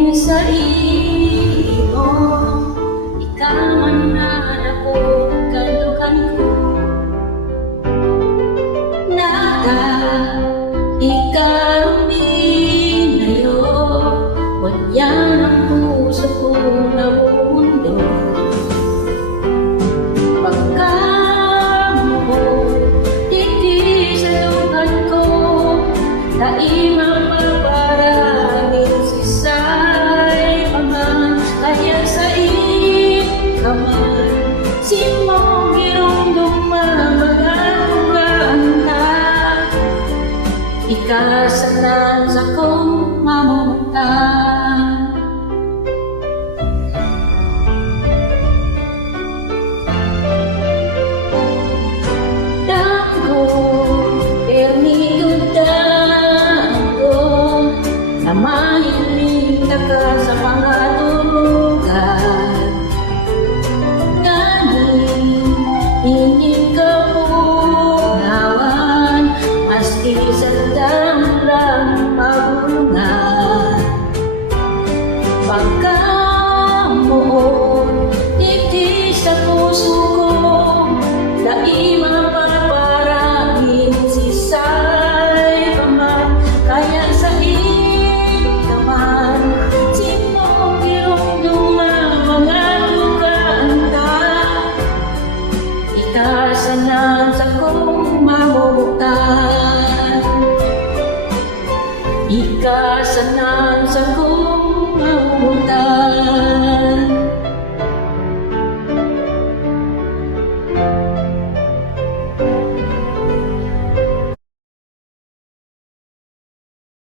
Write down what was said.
Din sa imo, ikaw man na ako kandukan ko. Naka, ikaw minayo, walyan ang puso ko na mundo. Pagka mo, diti sa luhan ko, taimang maparangin si say paman, kaya sa ikaman, si mong girundong mamagalugan na, ikasanan sa kong mamutan. Danggo, pernido danggo, na mahiling ka sa pangatulugan. Galing, ining kapunawan, maski sa damlang pagulungan. Pagka mo, iti sa puso ko, daima